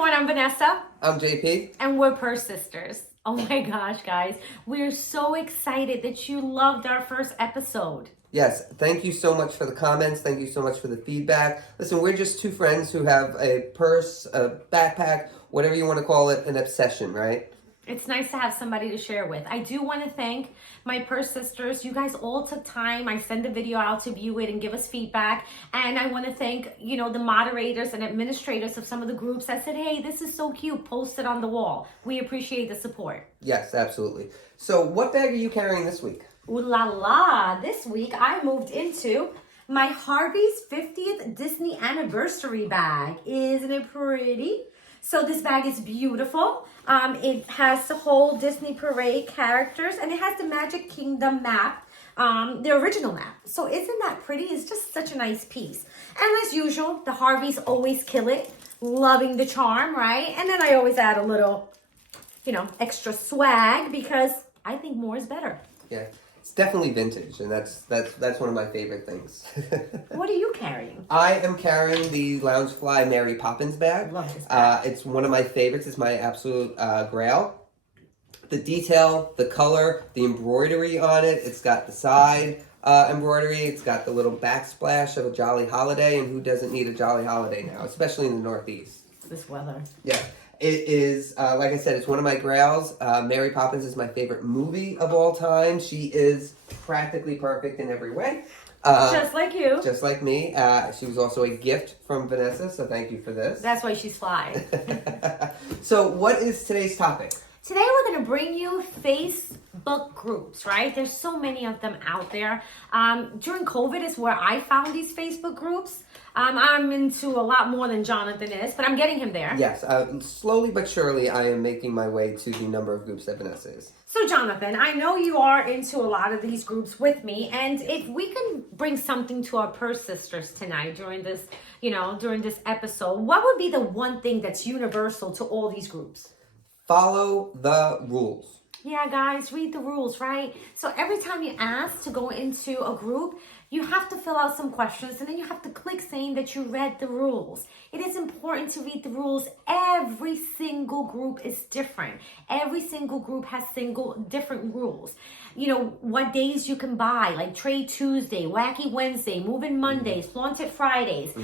everyone, I'm Vanessa. I'm JP. And we're Purse Sisters. Oh my gosh, guys. We're so excited that you loved our first episode. Yes, thank you so much for the comments. Thank you so much for the feedback. Listen, we're just two friends who have a purse, a backpack, whatever you want to call it, an obsession, right? It's nice to have somebody to share with. I do want to thank my Purse Sisters. You guys all took time. I send the video out to view it and give us feedback. And I want to thank, the moderators and administrators of some of the groups that said, hey, this is so cute, post it on the wall. We appreciate the support. Yes, absolutely. So what bag are you carrying this week? Ooh la la. This week I moved into my Harvey's 50th Disney anniversary bag. Isn't it pretty? So this bag is beautiful. It has the whole Disney Parade characters and it has the Magic Kingdom map, the original map. So isn't that pretty? It's just such a nice piece. And as usual, the Harveys always kill it. Loving the charm, right? And then I always add a little, extra swag because I think more is better. Yeah. It's definitely vintage, and that's one of my favorite things. What are you carrying? I am carrying the Loungefly Mary Poppins bag. Love this bag. It's one of my favorites. It's my absolute grail. The detail, the color, the embroidery on it. It's got the side embroidery. It's got the little backsplash of a Jolly Holiday, and who doesn't need a Jolly Holiday now, especially in the Northeast? This weather. Yeah. It is, like I said, it's one of my grails. Mary Poppins is my favorite movie of all time. She is practically perfect in every way. Just like you. Just like me. She was also a gift from Vanessa, so thank you for this. That's why she's fly. So what is today's topic? Today we're going to bring you Facebook groups, right? There's so many of them out there. During COVID is where I found these Facebook groups. I'm into a lot more than Jonathan is, but I'm getting him there. Yes, slowly but surely I am making my way to the number of groups that Vanessa is. So Jonathan, I know you are into a lot of these groups with me, and if we can bring something to our Purse Sisters tonight during this, during this episode, what would be the one thing that's universal to all these groups? Follow the rules. Yeah, guys, read the rules, right? So every time you ask to go into a group, you have to fill out some questions and then you have to click saying that you read the rules. It is important to read the rules. Every single group is different. Every single group has different rules. What days you can buy, like Trade Tuesday, Wacky Wednesday, Moving Mondays, Flaunted Fridays.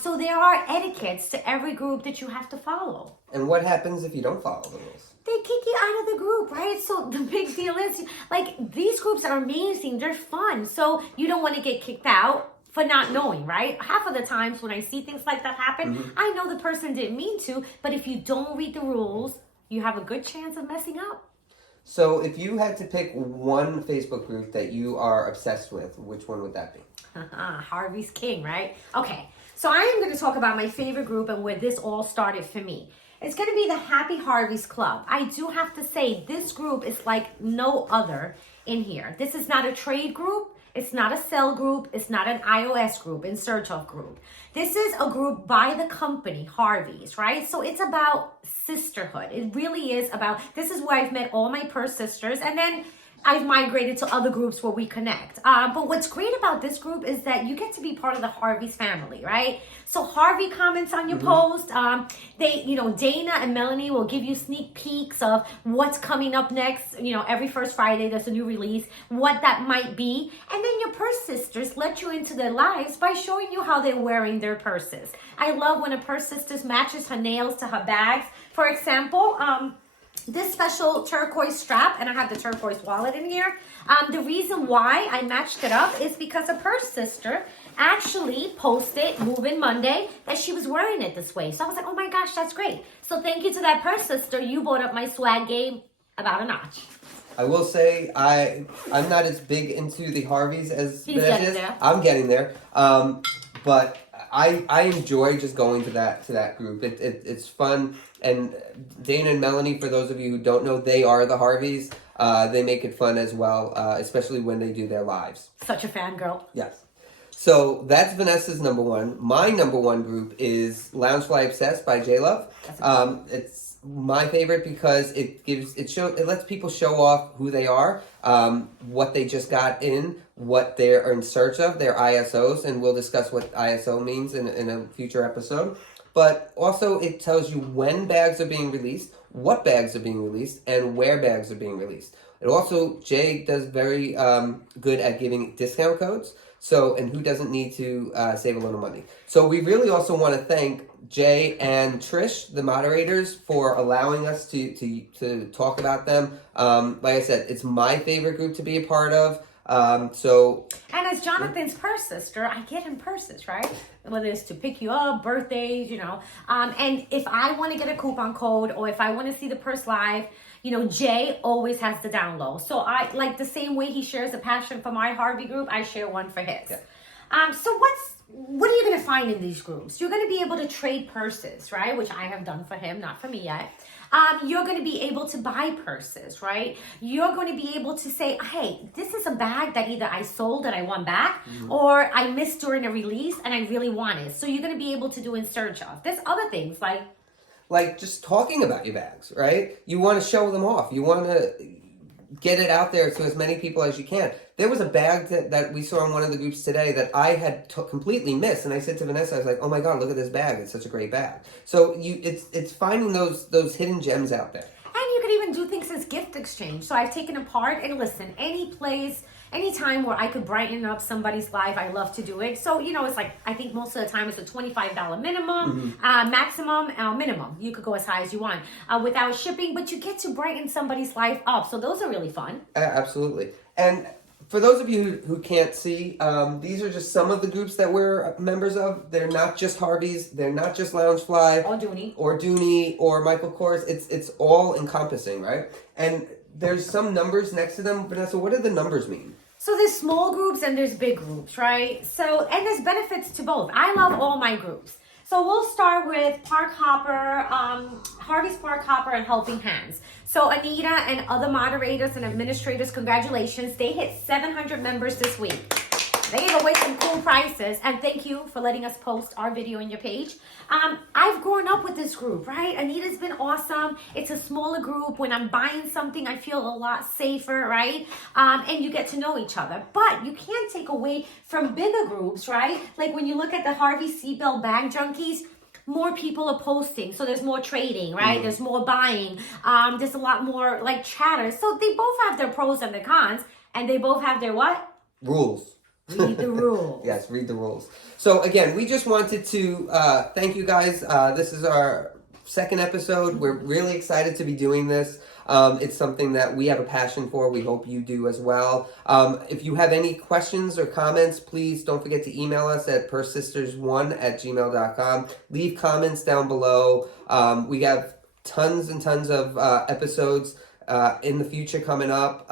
So there are etiquettes to every group that you have to follow. And what happens if you don't follow the rules? They kick you out of the group, right? So the big deal is, these groups are amazing. They're fun. So you don't want to get kicked out for not knowing, right? Half of the times when I see things like that happen, I know the person didn't mean to, but if you don't read the rules, you have a good chance of messing up. So if you had to pick one Facebook group that you are obsessed with, which one would that be? Harvey's King, right? Okay, so I am going to talk about my favorite group and where this all started for me. It's going to be the Happy Harveys Club. I do have to say, this group is like no other in here. This is not a trade group. It's not a sell group. It's not an iOS group, in search of group. This is a group by the company, Harveys, right? So it's about sisterhood. It really is about, this is where I've met all my Purse Sisters. And then I've migrated to other groups where we connect. But what's great about this group is that you get to be part of the Harveys family, right? So Harvey comments on your post. Dana and Melanie will give you sneak peeks of what's coming up next. Every first Friday there's a new release, what that might be. And then your Purse Sisters let you into their lives by showing you how they're wearing their purses. I love when a Purse Sisters matches her nails to her bags. For example, this special turquoise strap, and I have the turquoise wallet in here. The reason why I matched it up is because a Purse Sister actually posted Moving Monday that she was wearing it this way. So I was like, oh my gosh, that's great. So thank you to that Purse Sister. You brought up my swag game about a notch. I will say I'm not as big into the Harveys as He's getting there. I'm getting there. But I enjoy just going to that group. It's fun. And Dana and Melanie, for those of you who don't know, they are the Harveys. They make it fun as well, especially when they do their lives. Such a fangirl. Yes. So that's Vanessa's number one. My number one group is Loungefly Obsessed by J-Love. It's my favorite because it lets people show off who they are, what they just got in, what they're in search of, their ISOs, and we'll discuss what ISO means in a future episode. but also it tells you when bags are being released, what bags are being released, and where bags are being released. It also, Jay does very good at giving discount codes. So, and who doesn't need to save a little money? So we really also want to thank Jay and Trish, the moderators, for allowing us to talk about them. Like I said, it's my favorite group to be a part of. And as Jonathan's purse sister, I get him purses, right? Whether it's to pick you up, birthdays, and if I want to get a coupon code or if I want to see the purse live, Jay always has the download. So I like the same way he shares a passion for my Harvey group, I share one for his. Yeah. So what are you going to find in these groups? You're going to be able to trade purses, right? Which I have done for him, not for me yet. You're going to be able to buy purses, right? You're going to be able to say, hey, this is a bag that either I sold and I want back, or I missed during a release and I really want it. So you're going to be able to do in search of. There's other things like just talking about your bags, right? You want to show them off. You want to get it out there to as many people as you can. There was a bag that we saw in one of the groups today that I had completely missed, and I said to Vanessa, I was like, "Oh my God, look at this bag! It's such a great bag." So it's finding those hidden gems out there. And you could even do things as gift exchange. So I've taken apart and listen, any time where I could brighten up somebody's life, I love to do it. So, it's like, I think most of the time it's a $25 minimum, maximum, minimum. You could go as high as you want without shipping, but you get to brighten somebody's life up. So those are really fun. Absolutely. And for those of you who can't see, these are just some of the groups that we're members of. They're not just Harvey's. They're not just Loungefly. Or Dooney. Or Michael Kors. It's all encompassing, right? And there's some numbers next to them. Vanessa, what do the numbers mean? So there's small groups and there's big groups, right? And there's benefits to both. I love all my groups. So we'll start with Park Hopper, Harvey's Park Hopper and Helping Hands. So Anita and other moderators and administrators, congratulations. They hit 700 members this week. They gave away some cool prizes, and thank you for letting us post our video on your page. I've grown up with this group, right? Anita's been awesome. It's a smaller group. When I'm buying something, I feel a lot safer, right? And you get to know each other. But you can't take away from bigger groups, right? Like when you look at the Harvey Seatbelt Bag Junkies, more people are posting, so there's more trading, right? There's more buying. There's a lot more like chatter. So they both have their pros and their cons, and they both have their what? Rules. Read the rules. Yes, read the rules. So again, we just wanted to thank you guys. This is our second episode. We're really excited to be doing this. It's something that we have a passion for. We hope you do as well. If you have any questions or comments, please don't forget to email us at pursesisters1@gmail.com. Leave comments down below. We have tons and tons of episodes in the future coming up.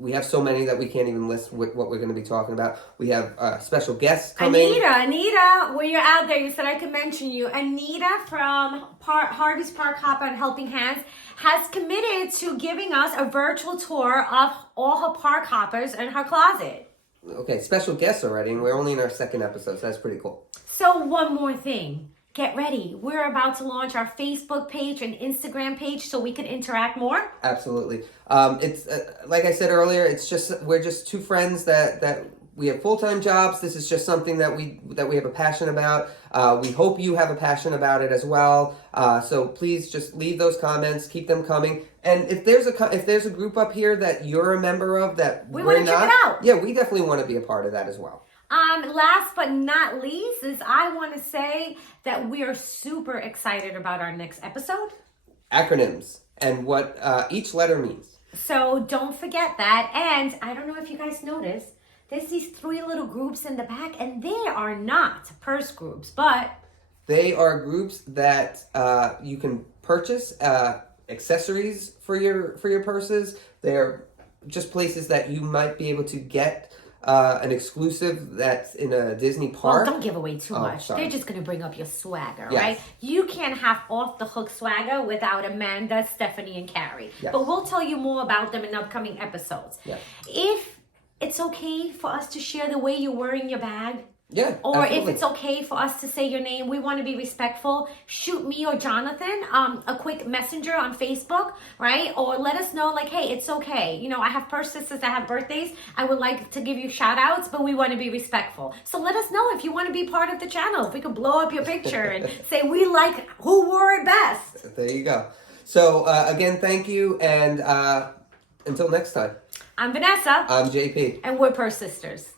We have so many that we can't even list what we're going to be talking about. We have special guests coming. Anita, when you're out there, you said I could mention you. Anita from Harvey's Park Hopper and Helping Hands has committed to giving us a virtual tour of all her park hoppers in her closet. Okay, special guests already, and we're only in our second episode, so that's pretty cool. So one more thing. Get ready. We're about to launch our Facebook page and Instagram page so we can interact more. Absolutely. It's like I said earlier, we're just two friends that we have full-time jobs. This is just something that we have a passion about. We hope you have a passion about it as well. So please just leave those comments, keep them coming. And if there's a group up here that you're a member of that we want to check it out. Yeah, we definitely want to be a part of that as well. Last but not least is I want to say that we are super excited about our next episode. Acronyms and what each letter means. So don't forget that. And I don't know if you guys noticed, there's these 3 little groups in the back, and they are not purse groups, but they are groups that you can purchase accessories for your purses. They're just places that you might be able to get an exclusive that's in a Disney park. Well, don't give away too much. Sorry. They're just going to bring up your swagger, yes. right? You can't have off-the-hook swagger without Amanda, Stephanie, and Carrie. Yes. But we'll tell you more about them in upcoming episodes. Yes. If it's okay for us to share the way you're wearing your bag, Yeah. Or absolutely. if it's okay for us to say your name, we want to be respectful. Shoot me or Jonathan a quick messenger on Facebook, right? Or let us know, like, hey, it's okay. You know, I have first sisters that have birthdays. I would like to give you shout outs, but we want to be respectful. So let us know if you want to be part of the channel. If we could blow up your picture and say we like who wore it best. There you go. So again, thank you, and until next time. I'm Vanessa. I'm JP. And we're Purse Sisters.